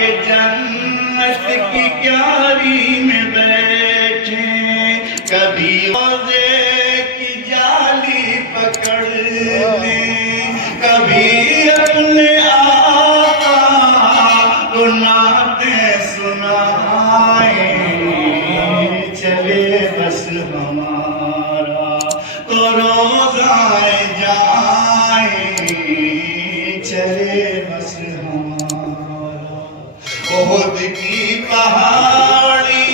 کہ جنت کی کیاری میں بیٹھے، کبھی روزے کی جالی پکڑ لیں، کبھی اپنے آقا کو نعتیں سنائیں، چلے بس ہمارا تو روزہ جائیں، چلے بس ہمارا۔ احد کی پہاڑی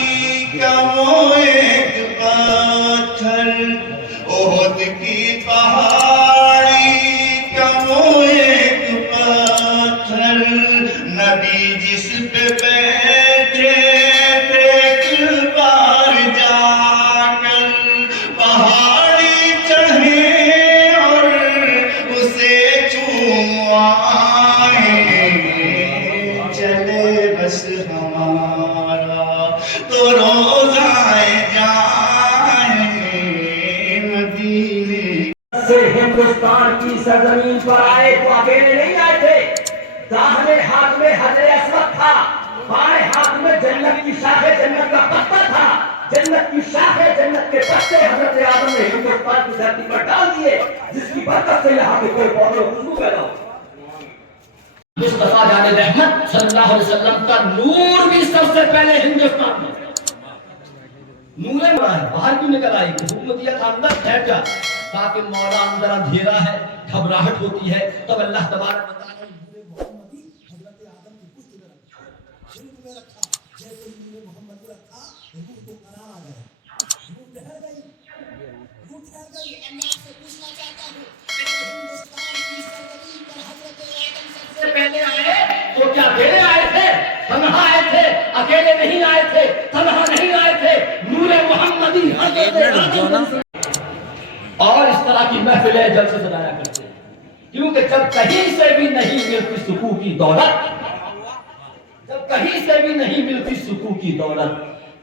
کا وہ ایک پتھر، احد کی پہاڑی کا وہ ایک پتھر، نبی جس پہ بیٹھے ایک بار جا کر پہاڑی چڑھے اور اسے چوم آئے، چلے بس ہمارا تو روزہ جائیں مدینے سے ہندوستان کی سرزمین پر آئے تو اکیلے نہیں آئے تھے۔ داہنے ہاتھ میں حجر اسود تھا، بائیں ہاتھ میں جنت کی شاخیں، جنت کا پتا تھا، جنت کی شاخیں، جنت کے پتے حضرت آدم نے ہندوستان کی دھرتی پر ڈال دیے، جس کی برکت سے یہاں کے کوئی پودے خوشبو پیدا ہو۔ مصطفیٰ جان رحمت صلی اللہ علیہ وسلم کا نور بھی سب سے پہلے ہندوستان میں نور باہر کیوں نکل آئی؟ حکم دیا تھا اندر بیٹھ جا، تاکہ مولا اندر اندھیرا ہے، گھبراہٹ ہوتی ہے، تب اللہ تبارک و تعالیٰ نے محمدی حضرت آدم کی پشت میں رکھا، شرک میں رکھا، جیسے نور محمد کو رکھا، روح کو قرار آ گیا، روح ٹھہر گئی، روح ٹھہر گئی۔ اللہ سے پوچھنا چاہتا ہوں کہ ہندوستان کی سرزمین پر حضرت آدم سب سے پہلے آئے تو کیا اکیلے آئے تھے؟ تنہا آئے تھے، اکیلے نہیں آئے تھے، تنہا نہیں آئے تھے، نور محمدی حضرت آدم سے۔ اور اس طرح کی محفلیں جلسے سجایا کرتے ہیں، کیونکہ جب کہیں سے بھی نہیں ملتی سکون کی دولت، جب کہیں سے بھی نہیں ملتی سکون کی دولت،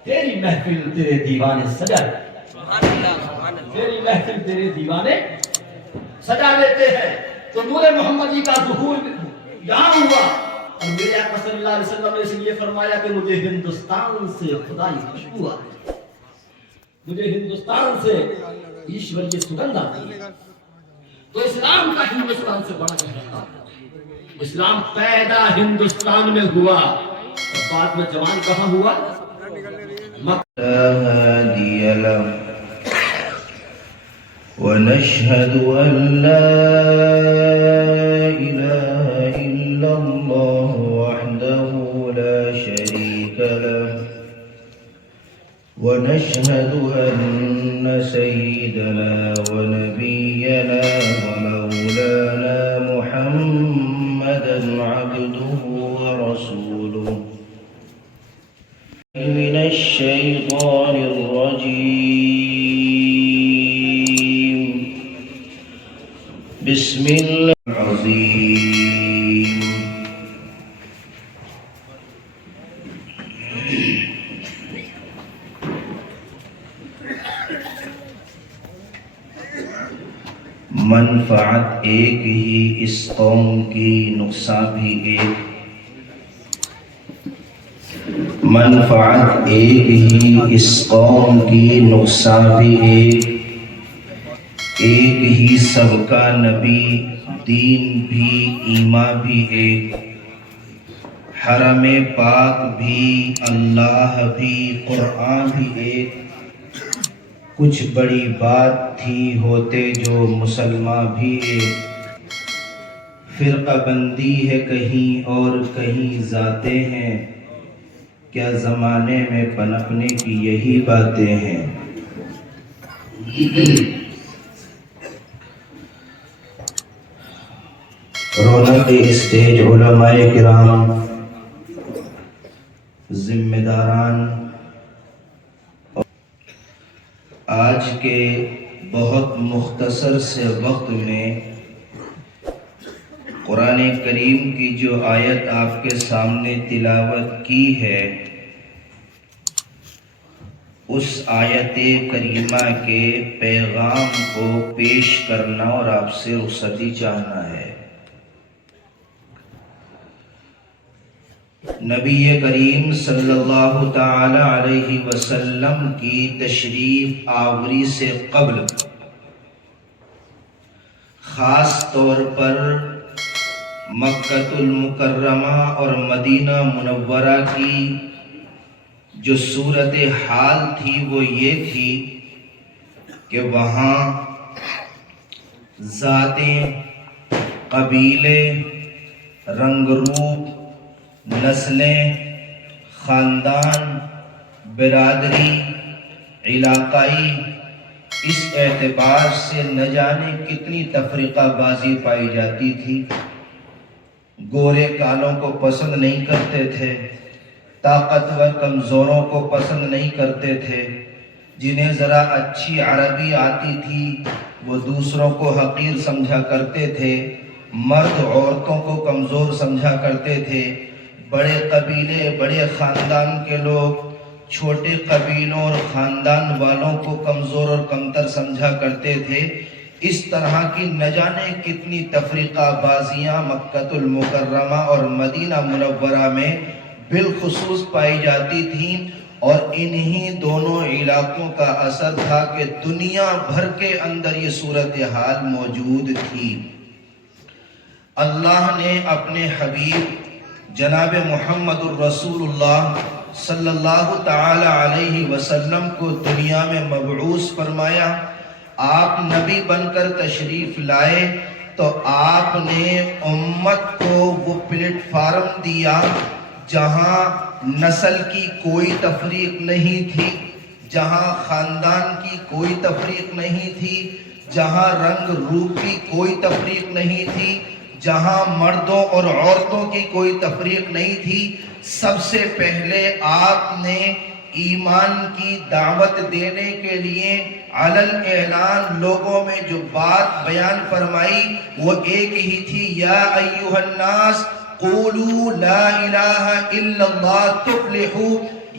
تیری محفل تیرے دیوانے سجا تیری محفل تیرے دیوانے سجا لیتے ہیں۔ تو نور محمدی کا ظہور یہاں ہوا، اور میرے آقا صلی اللہ علیہ وسلم نے اس لیے فرمایا کہ مجھے ہندوستان سے خدائی خوشبو آتی ہے، مجھے ہندوستان سے ایشور کی سگندھ آتی ہے۔ تو اسلام کا ہندوستان سے بڑا کہنا، اسلام پیدا ہندوستان میں ہوا، اور بعد میں جوان کہاں ہوا؟ هادي له ونشهد أن لا إله إلا الله وحده لا شريك له، ونشهد أن سيدنا ونبينا ومولانا محمدا عبده ورسوله من الشيطان الرجيم، بسم الله العظيم۔ منفعت ایک ہی اس قوم کی، نقصان بھی ایک، منفعت ایک ہی اس قوم کی، نقصان بھی ایک، ایک ہی سب کا نبی، دین بھی ایمان بھی ایک، حرم پاک بھی، اللہ بھی، قرآن بھی ایک، کچھ بڑی بات تھی ہوتے جو مسلمان بھی ایک، فرقہ بندی ہے کہیں اور کہیں ذاتیں ہیں، کیا زمانے میں پنپنے کی یہی باتیں ہیں۔ رونق اسٹیج علماء کرام، ذمہ داران، آج کے بہت مختصر سے وقت میں قرآن کریم کی جو آیت آپ کے سامنے تلاوت کی ہے، اس آیت کریمہ کے پیغام کو پیش کرنا اور آپ سے رخصتی چاہنا ہے۔ نبی کریم صلی اللہ تعالی علیہ وسلم کی تشریف آوری سے قبل خاص طور پر مکہ المکرمہ اور مدینہ منورہ کی جو صورت حال تھی وہ یہ تھی کہ وہاں ذاتیں، قبیلے، رنگ روپ، نسلیں، خاندان، برادری، علاقائی، اس اعتبار سے نہ جانے کتنی تفرقہ بازی پائی جاتی تھی۔ گورے کالوں کو پسند نہیں کرتے تھے، طاقتور کمزوروں کو پسند نہیں کرتے تھے، جنہیں ذرا اچھی عربی آتی تھی وہ دوسروں کو حقیر سمجھا کرتے تھے، مرد عورتوں کو کمزور سمجھا کرتے تھے، بڑے قبیلے، بڑے خاندان کے لوگ چھوٹے قبیلوں اور خاندان والوں کو کمزور اور کمتر سمجھا کرتے تھے۔ اس طرح کی نہ جانے کتنی تفریقہ بازیاں مکہ المکرمہ اور مدینہ منورہ میں بالخصوص پائی جاتی تھیں، اور انہی دونوں علاقوں کا اثر تھا کہ دنیا بھر کے اندر یہ صورتحال موجود تھی۔ اللہ نے اپنے حبیب جناب محمد الرسول اللہ صلی اللہ تعالی علیہ وسلم کو دنیا میں مبعوث فرمایا۔ آپ نبی بن کر تشریف لائے تو آپ نے امت کو وہ پلیٹ فارم دیا جہاں نسل کی کوئی تفریق نہیں تھی، جہاں خاندان کی کوئی تفریق نہیں تھی، جہاں رنگ روپ کی کوئی تفریق نہیں تھی، جہاں مردوں اور عورتوں کی کوئی تفریق نہیں تھی۔ سب سے پہلے آپ نے ایمان کی دعوت دینے کے لیے علل اعلان لوگوں میں جو بات بیان فرمائی وہ ایک ہی تھی، یا ایھا الناس قولوا لا الہ الا اللہ تفلحوا۔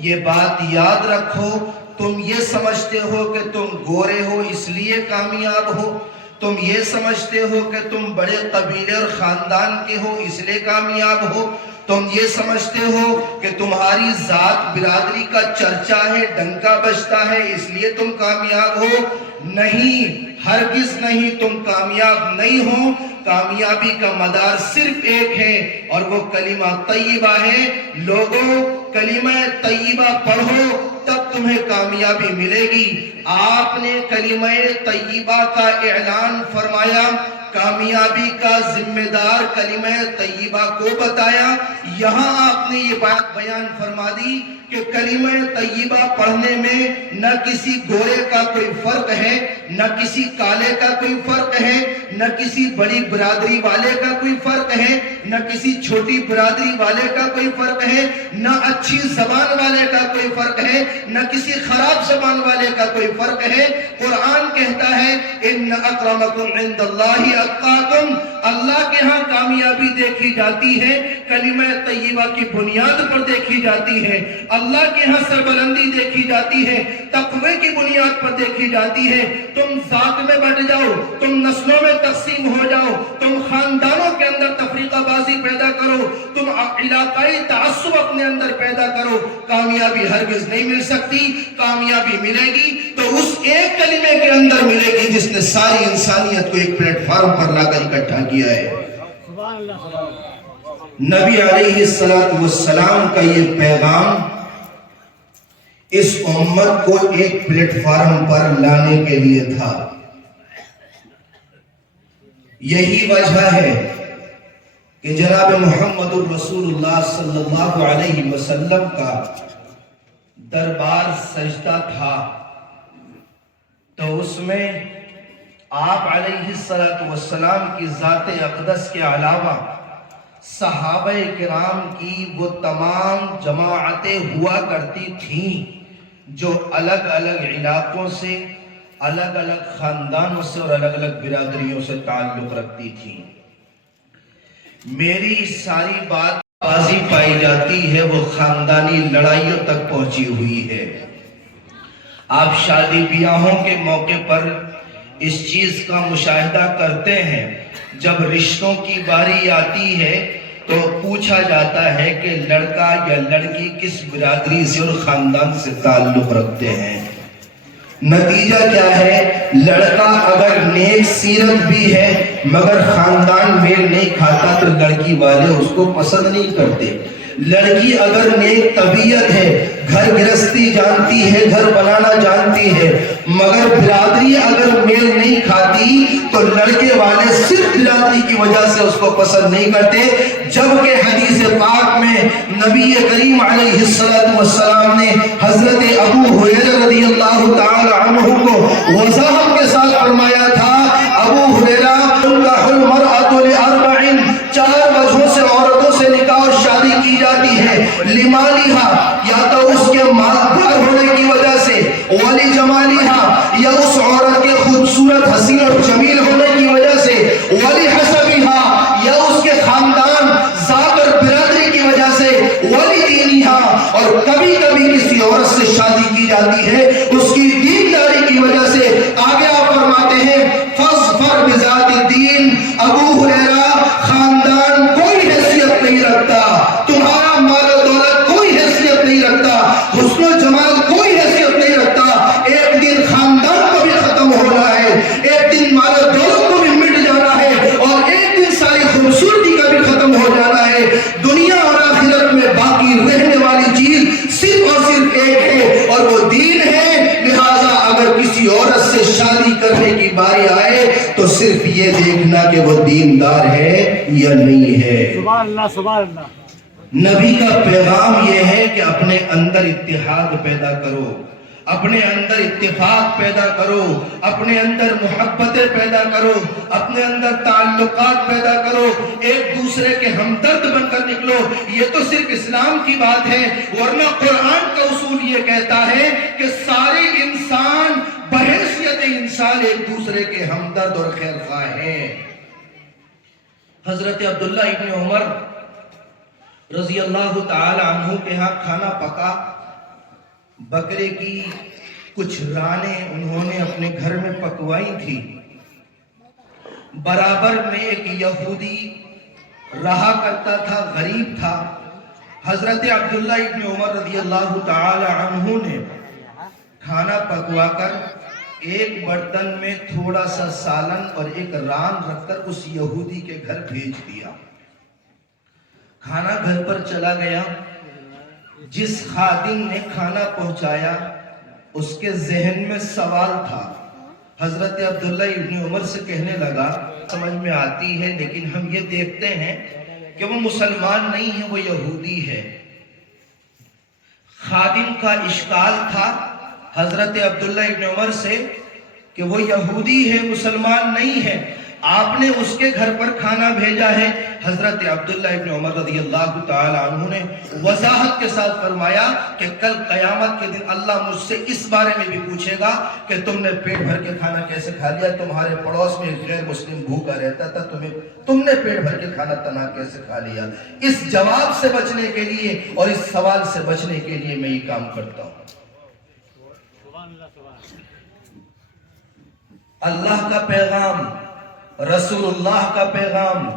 یہ بات یاد رکھو، تم یہ سمجھتے ہو کہ تم گورے ہو اس لیے کامیاب ہو، تم یہ سمجھتے ہو کہ تم بڑے قبیلے اور خاندان کے ہو اس لیے کامیاب ہو، تم یہ سمجھتے ہو کہ تمہاری ذات برادری کا چرچا ہے، ڈنکا بجتا ہے اس لیے تم کامیاب ہو۔ نہیں، ہرگز نہیں، تم کامیاب نہیں ہو۔ کامیابی کا مدار صرف ایک ہے اور وہ کلمہ طیبہ ہے۔ لوگوں، کلمہ طیبہ پڑھو تب تمہیں کامیابی ملے گی۔ آپ نے کلمہ طیبہ کا اعلان فرمایا، کامیابی کا ذمہ دار کلمہ طیبہ کو بتایا۔ یہاں آپ نے یہ بات بیان فرما دی کہ کلمہ طیبہ پڑھنے میں نہ کسی گورے کا کوئی فرق ہے، نہ کسی کالے کا کوئی فرق ہے، نہ کسی بڑی برادری والے کا کوئی فرق ہے، نہ کسی چھوٹی برادری والے کا کوئی فرق ہے، نہ اچھی زبان والے کا کوئی فرق ہے، نہ کسی خراب زبان والے کا کوئی فرق ہے۔ قرآن کہتا ہے ان اکرمکم عند اللہ اتقاکم، اللہ کے ہاں کامیابی دیکھی جاتی ہے کلمہ طیبہ کی بنیاد پر دیکھی جاتی ہے، اللہ کے ہاں سربلندی دیکھی جاتی ہے، تقوی کی بنیاد پر دیکھی جاتی ہے۔ تم ذات میں بٹ جاؤ، تم نسلوں میں تقسیم ہو جاؤ، تم خاندانوں کے اندر تفریقہ بازی پیدا کرو، تم علاقائی تعصب اپنے اندر پیدا کرو، کامیابی ہرگز نہیں مل سکتی۔ کامیابی ملے گی تو اس ایک کلمے کے اندر ملے گی جس نے ساری انسانیت کو ایک پلیٹ فارم پر لا کر اکٹھا کیا ہے۔ نبی علیہ السلام کا یہ پیغام اس امت کو ایک پلیٹ فارم پر لانے کے لیے تھا۔ یہی وجہ ہے کہ جناب محمد الرسول اللہ صلی اللہ علیہ وسلم کا دربار سجدہ تھا تو اس میں آپ علیہ السلام کی ذات اقدس کے علاوہ صحابہ کرام کی وہ تمام جماعتیں ہوا کرتی تھیں جو الگ الگ علاقوں سے، الگ الگ خاندانوں سے اور الگ الگ برادریوں سے تعلق رکھتی تھیں۔ میری ساری بات بازی پائی جاتی ہے وہ خاندانی لڑائیوں تک پہنچی ہوئی ہے۔ آپ شادی بیاہوں کے موقع پر اس چیز کا مشاہدہ کرتے ہیں، جب رشتوں کی باری آتی ہے تو پوچھا جاتا ہے کہ لڑکا یا لڑکی کس برادری سے اور خاندان سے تعلق رکھتے ہیں. نتیجہ کیا ہے؟ لڑکا اگر نیک سیرت بھی ہے مگر خاندان میل نہیں کھاتا تو لڑکی والے اس کو پسند نہیں کرتے. لڑکی اگر نیک طبیعت ہے، گھر گرستی جانتی ہے، گھر بنانا جانتی ہے، مگر برادری اگر میل نہیں کھاتی تو لڑکے والے صرف برادری کی وجہ سے اس کو پسند نہیں کرتے. جبکہ حدیث پاک میں نبی کریم علیہ السلام نے حضرت ابو ہریرہ رضی اللہ تعالی عنہ کو وضاحت کے ساتھ فرمایا تھا، ابو ہریرہ تنکح المرأۃ لاربع، 4 وجہوں سے عورتوں سے نکاح اور شادی کی جاتی ہے. لمالہا، یا تو اس کے مالدار ہونے کی وجہ سے، ولی جمالہا، یا اس عورت کے خوبصورت حسین اور جمیل ہونے کی وجہ سے، ولی حسبہا، یا اس کے خاندان ذات اور برادری کی وجہ سے، ولی دینہا، اور کبھی کبھی کسی عورت سے شادی کی جاتی ہے اس کی دینداری کی وجہ سے. آگے آپ فرماتے ہیں فاظفر بذات الدین. ابو ہریرہ، خاندان کوئی حیثیت نہیں رکھتا، تمہارا مال و دولت کوئی حیثیت نہیں رکھتا، حسن و جمال کوئی حیثیت نہیں رکھتا. ایک دن خاندان کو بھی ختم ہونا ہے، ایک دن مال و دولت کو بھی مٹ جانا ہے، اور ایک دن ساری خوبصورتی کا بھی ختم ہو جانا ہے. دنیا اور آخرت میں باقی رہنے والی چیز صرف اور صرف ایک ہے، اور وہ دین ہے. لہذا اگر کسی عورت سے شادی کرنے کی باری آئے تو صرف یہ دیکھنا کہ وہ دیندار ہے یا نہیں ہے. سبحان اللہ، سبحان اللہ. نبی کا پیغام یہ ہے کہ اپنے اندر اتحاد پیدا کرو، اپنے اندر اتفاق پیدا کرو، اپنے اندر محبتیں پیدا کرو، اپنے اندر تعلقات پیدا کرو، ایک دوسرے کے ہمدرد بن کر نکلو. یہ تو صرف اسلام کی بات ہے، ورنہ قرآن کا اصول یہ کہتا ہے کہ سارے انسان بحیثیت انسان ایک دوسرے کے ہمدرد اور خیر خواہ ہیں. حضرت عبداللہ ابن عمر رضی اللہ تعالی عنہ کے ہاں کھانا پکا. بکرے کی کچھ رانیں انہوں نے اپنے گھر میں پکوائی تھی. برابر میں ایک یہودی رہا کرتا تھا، غریب تھا. حضرت عبداللہ ابن عمر رضی اللہ تعالی عنہ نے کھانا پکوا کر ایک برتن میں تھوڑا سا سالن اور ایک ران رکھ کر اس یہودی کے گھر بھیج دیا. کھانا گھر پر چلا گیا. جس خادم نے کھانا پہنچایا اس کے ذہن میں سوال تھا. حضرت عبداللہ ابن عمر سے کہنے لگا، سمجھ میں آتی ہے لیکن ہم یہ دیکھتے ہیں کہ وہ مسلمان نہیں ہے، وہ یہودی ہے. خادم کا اشکال تھا حضرت عبداللہ ابن عمر سے کہ وہ یہودی ہے، مسلمان نہیں ہے. آپ نے اس کے گھر پر کھانا بھیجا ہے. حضرت عبداللہ ابن عمر رضی اللہ تعالی عنہ نے وضاحت کے ساتھ فرمایا کہ کل قیامت کے دن اللہ مجھ سے اس بارے میں بھی پوچھے گا کہ تم نے پیٹ بھر کے کھانا کیسے کھا لیا، تمہارے پڑوس میں غیر مسلم بھوکا رہتا تھا، تم نے پیٹ بھر کے کھانا تنہا کیسے کھا لیا. اس جواب سے بچنے کے لیے اور اس سوال سے بچنے کے لیے میں یہ کام کرتا ہوں. اللہ کا پیغام، رسول اللہ کا پیغام،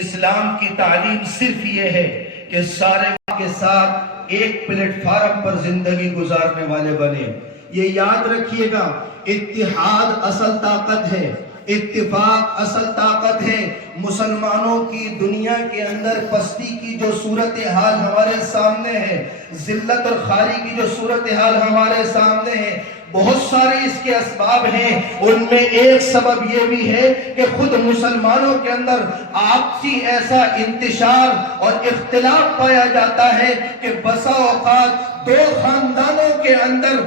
اسلام کی تعلیم صرف یہ ہے کہ سارے کے ساتھ ایک پلیٹ فارم پر زندگی گزارنے والے بنے. یہ یاد رکھیے گا، اتحاد اصل طاقت ہے، اتفاق اصل طاقت ہے. مسلمانوں کی دنیا کے اندر پستی کی جو صورتحال ہمارے سامنے ہے، ذلت اور خواری کی جو صورتحال ہمارے سامنے ہے، بہت سارے اس کے اسباب ہیں. ان میں ایک سبب یہ بھی ہے کہ خود مسلمانوں کے اندر آپسی ایسا انتشار اور اختلاف پایا جاتا ہے کہ بسا اوقات 2 خاندانوں کے اندر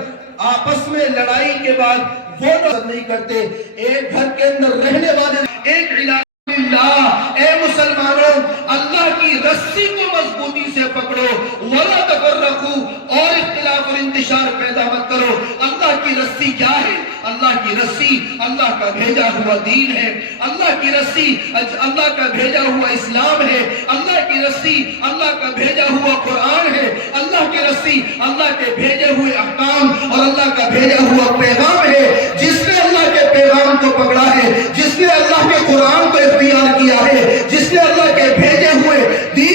آپس میں لڑائی کے بعد وہ نہیں کرتے. ایک گھر کے اندر رہنے والے ایک علاقے اللہ، اے مسلمانوں، اللہ کی رسی کو مضبوطی سے پکڑو، ولا تفرقوا، اور اختلاف اور انتشار پیدا مت کرو. اللہ کی رسی کیا ہے؟ اللہ کی رسی اللہ کا بھیجا ہوا دین ہے. اللہ کی رسی اللہ کا بھیجا ہوا اسلام ہے. اللہ کی رسی اللہ کا بھیجا ہوا قرآن ہے. اللہ کی رسی اللہ کے بھیجے ہوئے احکام اور اللہ کا بھیجا ہوا پیغام ہے. جس نے اللہ کے پیغام کو پکڑا ہے، جس نے اللہ کے قرآن کو اختیار کیا ہے، جس نے اللہ کے بھیجے ہوئے دین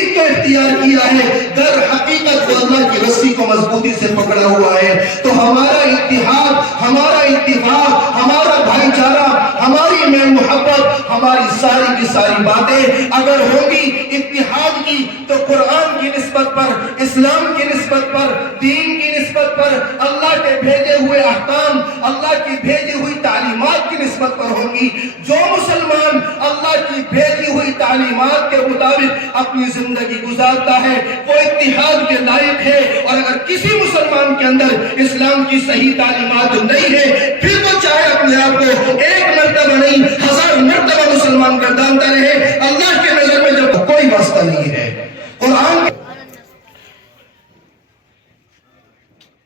مضبوطی سے پکڑا ہوا ہے. تو ہمارا اتحاد، ہمارا اتفاق، ہمارا بھائی چارہ، ہماری میل محبت، ہماری ساری کی ساری باتیں اگر ہوگی اتحاد کی، تو قرآن کی نسبت پر، اسلام کی نسبت پر، دین کی نسبت پر، اللہ کے بھیجے ہوئے احکام، اللہ کی بھیجی ہوئی تعلیمات کی نسبت پر ہوگی. جو مسلمان اللہ کی بھیجی ہوئی تعلیمات کے مطابق اپنی زندگی گزارتا ہے وہ اتحاد کے لائق ہے. اور اگر کسی مسلمان کے اندر اسلام کی صحیح تعلیمات نہیں ہے، پھر وہ چاہے اپنے آپ کو ایک مرتبہ نہیں 1000 مرتبہ مسلمان گردانتا رہے، اللہ کے نظر میں جب کوئی واسطہ نہیں ہے.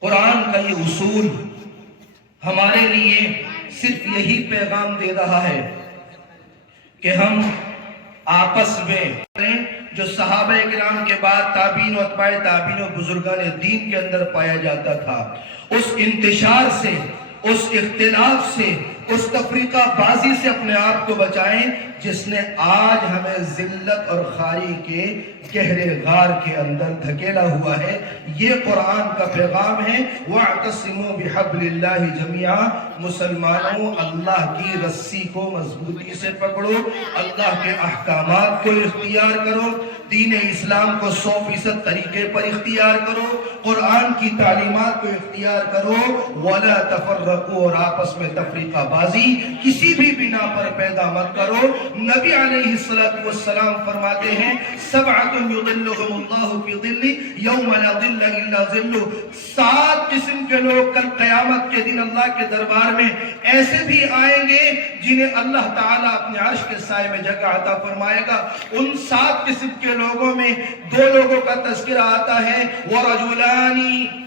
قرآن کا یہ اصول ہمارے لیے صرف یہی پیغام دے رہا ہے کہ ہم آپس میں جو صحابہ کرام کے بعد تابعین و اتباع تابعین و بزرگان دین کے اندر پایا جاتا تھا، اس انتشار سے، اس اختلاف سے، اس تفریقہ بازی سے اپنے آپ کو بچائیں جس نے آج ہمیں ذلت اور خاری کے گہرے غار کے اندر دھکیلا ہوا ہے. یہ قرآن کا پیغام ہے. وَاعْتَصِمُوا بِحَبْلِ اللَّهِ جَمِيعًا. مسلمانوں اللہ کی رسی کو مضبوطی سے پکڑو، اللہ کے احکامات کو اختیار کرو، دین اسلام کو 100% طریقے پر اختیار کرو، قرآن کی تعلیمات کو اختیار کرو. وَلَا تَفَرَّقُوا. اور آپس میں تفریقہ بازی کسی بھی بنا پر پیدا مت کرو. نبی علیہ السلام فرماتے ہیں 7 يظلهم اللہ فی ظلہ یوم لا ظل الا ظلہ. 7 قسم کے لوگ کل قیامت کے دن اللہ کے دربار میں ایسے بھی آئیں گے جنہیں اللہ تعالیٰ اپنے عرش کے سائے میں جگہ عطا فرمائے گا. ان 7 قسم کے لوگوں میں 2 لوگوں کا تذکرہ آتا ہے وَرَجُلَانِ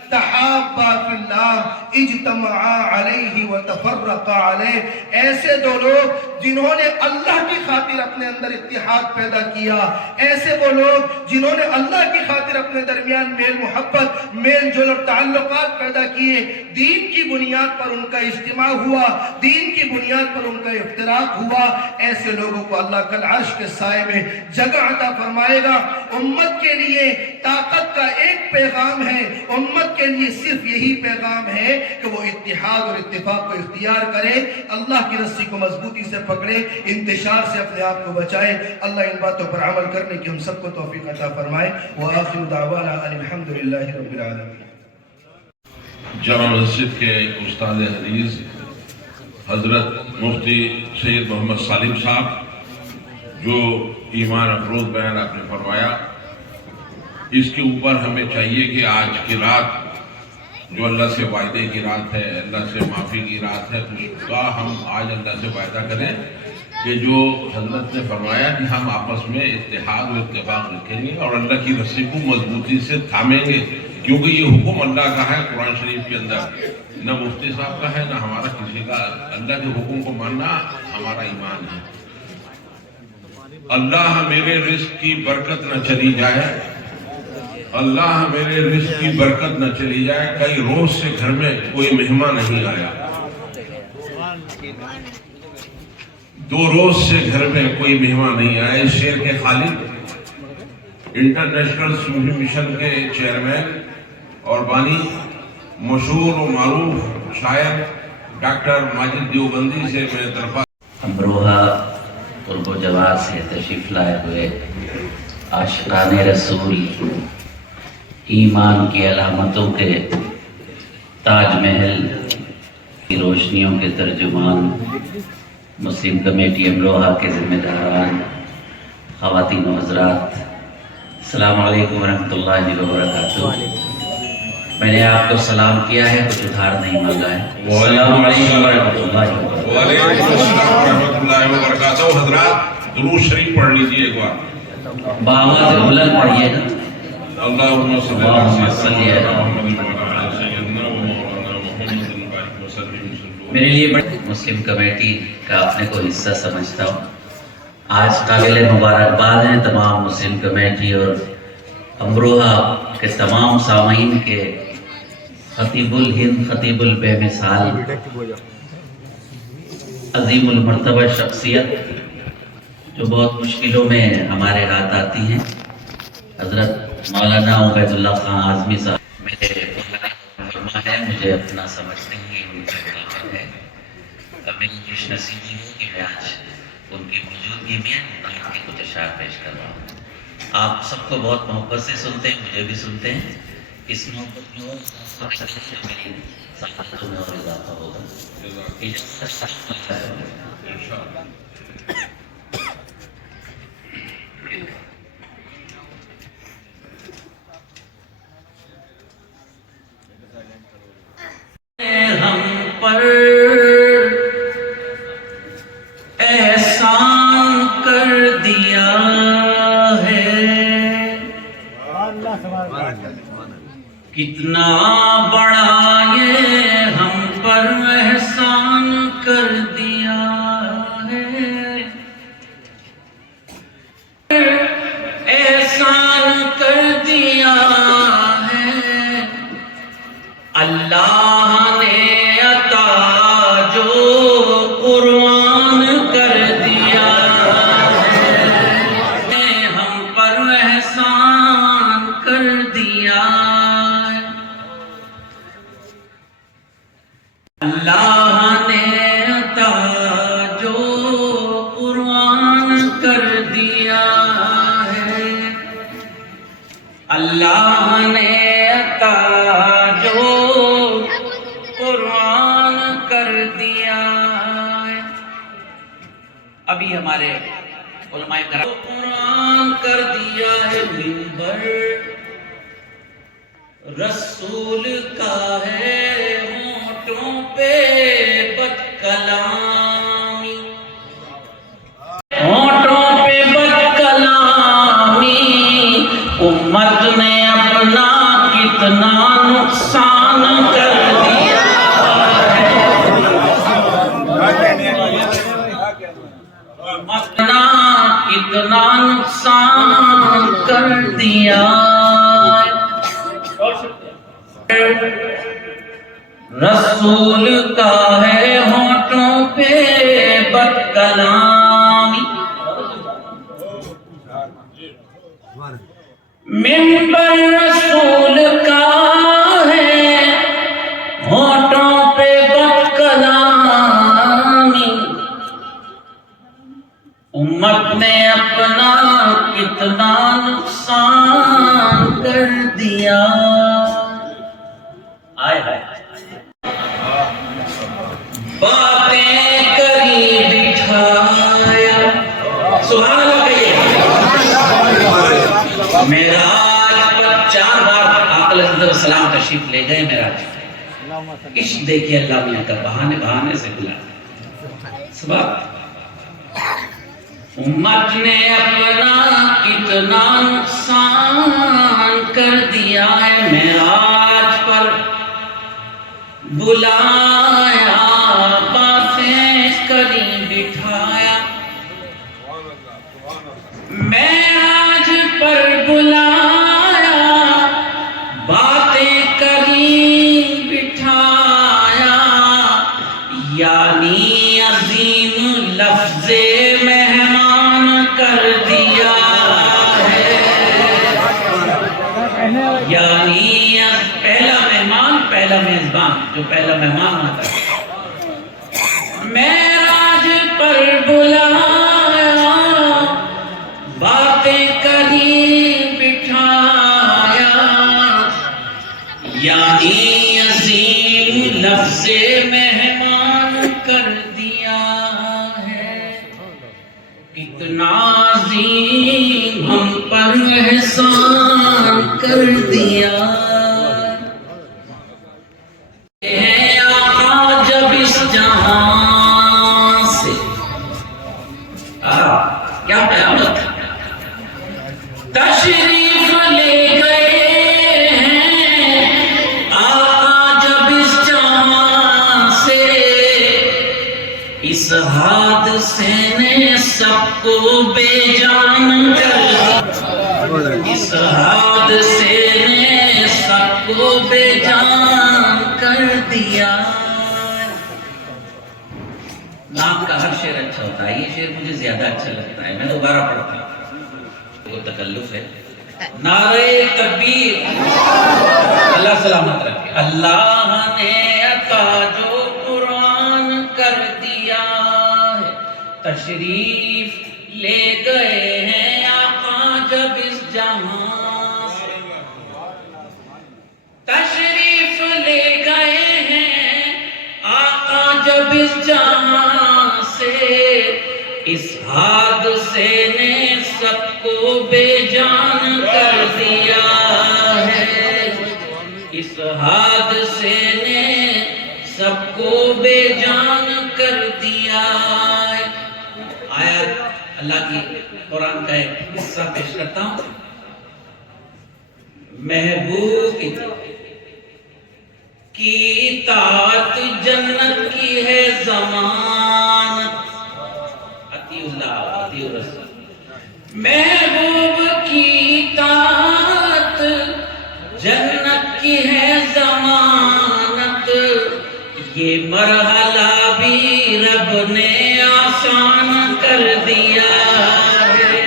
تحابا فی اللہ اجتمعا علیہ وتفرقا علیہ. ایسے 2 لوگ جنہوں نے اللہ کی خاطر اپنے اندر اتحاد پیدا کیا، ایسے وہ لوگ جنہوں نے اللہ کی خاطر اپنے درمیان میل محبت، میل جول اور تعلقات پیدا کیے. دین کی بنیاد پر ان کا اجتماع ہوا، دین کی بنیاد پر ان کا افتراق ہوا. ایسے لوگوں کو اللہ کل عرش کے سائے میں جگہ عطا فرمائے گا. امت کے لیے طاقت کا ایک پیغام ہے، امت کے لیے صرف یہی پیغام ہے کہ وہ اتحاد اور اتفاق کو اختیار کرے، اللہ کی رسی کو مضبوطی سے پکڑے، انتشار سے اپنے آپ کو بچائے. اللہ ان باتوں پر عمل کرنے کی ہم سب کو توفیق عطا فرمائے. وآخر دعوانا ان الحمدللہ رب العالمین. جامع مسجد کے استاد حدیث حضرت مفتی سید محمد سالم صاحب جو ایمان افروز بیان آپ نے فرمایا، اس کے اوپر ہمیں چاہیے کہ آج کی رات جو اللہ سے وعدے کی رات ہے، اللہ سے معافی کی رات ہے، تو اس کا ہم آج اللہ سے وعدہ کریں کہ جو حضرت نے فرمایا کہ ہم آپس میں اتحاد و اتفاق رکھیں گے اور اللہ کی رسی کو مضبوطی سے تھامیں گے، کیونکہ یہ حکم اللہ کا ہے قرآن شریف کے اندر، نہ مفتی صاحب کا ہے نہ ہمارا کسی کا. اللہ کے حکم کو ماننا ہمارا ایمان ہے. اللہ میرے رزق کی برکت نہ چلی جائے، اللہ میرے رزق کی برکت نہ چلی جائے. کئی روز سے گھر میں کوئی مہمان نہیں آیا، 2 روز سے گھر میں کوئی مہمان نہیں آئے. شیر کے خالق انٹرنیشنل صوفی مشن کے چیئرمین اور بانی، مشہور و معروف شاعر ڈاکٹر ماجد دیوبندی سے میں درخواست. امروہہ قرب و جوار سے تشریف لائے ہوئے عاشقان رسول، ایمان کی علامتوں کے تاج محل کی روشنیوں کے ترجمان، مسلم کمیٹی امروہہ کے ذمہ داران، خواتین و حضرات، السلام علیکم ورحمۃ اللہ وبرکاتہ. میں نے آپ کو سلام کیا ہے، کچھ ادھار نہیں مانگا ہے. السلام علیکم ورحمۃ اللہ وبرکاتہ. وعلیکم السلام ورحمۃ اللہ وبرکاتہ. حضرات درود شریف پڑھ لیجیے ایک بار، بآواز بلند پڑھیے نا. اللہم صلی علی محمد میرے لیے بڑی مسلم کمیٹی کا اپنے کو حصہ سمجھتا ہوں. آج قابل مبارکباد ہیں تمام مسلم کمیٹی اور امروہہ کے تمام سامعین کے خطیب الہند، خطیب البے مثال، عظیم المرتبہ شخصیت جو بہت مشکلوں میں ہمارے ہاتھ آتی ہیں، حضرت مولانا عبید اللہ خان اعظمی صاحب. ہے مجھے اپنا سمجھتے ہی ان کا غلط ہے. میری خوش نصیبی ہے کہ میں آج ان کی موجودگی میں نعت کے کچھ اشعار پیش کر رہا ہوں. آپ سب کو بہت محبت سے سنتے ہیں، مجھے بھی سنتے ہیں. اس محبت میں اور اضافہ کریں تو میری سعادتوں میں اور اضافہ ہوگا. ہم پر احسان کر دیا ہے، کتنا بڑا یہ ہم پر احسان کر دیا ہے. احسان کر دیا ہے اللہ نے عطا جو قرآن کر دیا ہے. ہم پر احسان کر دیا ہے اللہ نے عطا جو قرآن کر دیا ہے. اللہ نے عطا جو قرآن کر دیا ہے. ابھی ہمارے علماء کرام قرآن کر دیا ہے. منبر رسول کا ہے، ہونٹوں پہ بد کلامی، ہونٹوں پہ بد کلامی. امت نے اپنا کتنا نقصان کر دیا ہے، اپنا کتنا نقصان کر دیا ہے. رسول کا ہے ہونٹوں پہ بد کلامی. منبر رسول کا ہے ہونٹوں پہ بد کلامی. امت نے اپنا کتنا نقصان کر دیا. آئے آئے باتیں کری بٹھایا. سبحان اللہ کہیے. معراج پر 4 بار آقا علیہ السلام تشریف لے گئے. معراج عشق دیکھیے اللہ میاں کا بہانے بہانے سے بلا. سبحان. امت نے اپنا کتنا نقصان کر دیا ہے. معراج پر بلایا، باتیں کری بٹھایا. معراج پر بلایا، باتیں کری بٹھایا. یعنی عظیم لفظ مہمان کر دیا ہے. یعنی پہلا مہمان، پہلا میزبان، جو پہلا مہمان ہوتا ہے. معراج پر بلایا، باتیں کری بٹھایا. یعنی عظیم لفظ مہمان کر دیا ہے. کتنا عظیم ہم پر احسان کر دیا. ہے آقا جب اس جہاں سے کیا قیامت تشریف لے گئے ہیں. آقا جب اس جہاں سے، اس حادثے نے سب کو بے جان کر دیا. اس حادثے نے سب کو بے جان کر دیا. نام کا ہر شعر اچھا ہوتا ہے. یہ شعر مجھے زیادہ اچھا لگتا ہے، میں دوبارہ پڑھتا ہوں. وہ تکلف ہے. نعرہ تکبیر. اللہ سلامت رکھے. اللہ نے عطا جو قرآن کر دیا ہے، تشریف لے گئے ہیں آقا جب اس جہاں سے. تشریف لے گئے ہیں آقا جب اس جہاں سے. اس حادثے نے سب کو بے جان کر دیا ہے. اس حادثے نے سب کو بے جان کر دیا ہے. آیت اللہ کی قرآن کا ایک حصہ پیش کرتا ہوں. محبوب کی اطاعت جنت کی ہے ضمانت. اطیع اللہ اطیع الرسول. محبوب کی اطاعت جنت کی ہے ضمانت. یہ مرحلہ بھی رب نے آسان کر دیا ہے.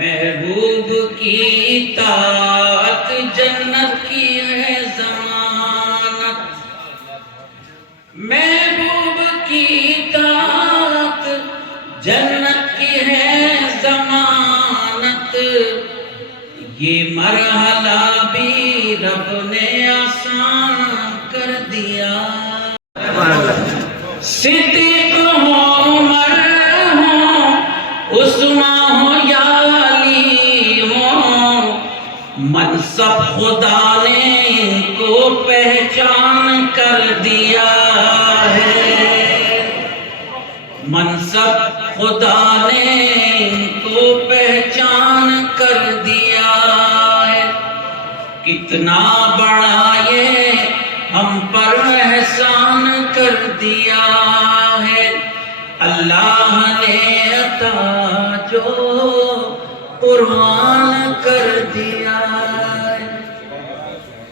محبوب کی اطاعت جنت کی ہے ضمانت. محبوب کی اطاعت جنت کی ہے ضمانت. یہ مرحلہ بھی رب نے آسان کر دیا. صدیق ہو عمر ہو عثمان ہو یا علی ہو، منصب خدا نے ان کو پہچان کر دیا ہے. منصب خدا نے ان کو پہچان کر دیا ہے. کتنا بڑا یہ ہم پر احسان کر دیا ہے. اللہ نے عطا جو قرآن کر دیا ہے.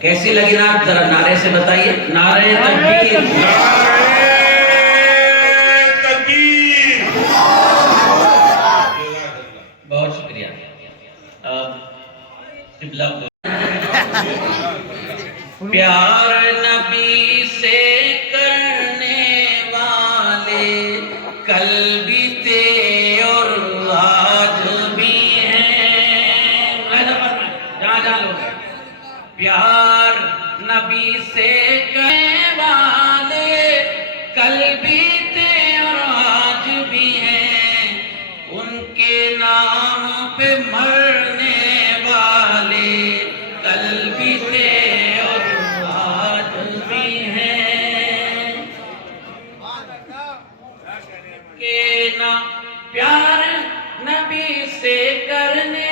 کیسی لگی نعت؟ ذرا نعرے سے بتائیے. نعرے تکبیر. بہت شکریہ. پیار نبی سے کرنے والے کل بھی تھے اور آج بھی ہیں. جہاں جہاں لوگ پیار نبی سے کرنے والے کل بھی تھے اور آج بھی ہیں. ان کے نام پہ مرنے والے کل بھی تھے اور آج بھی ہیں. کہ نہ پیار نبی سے کرنے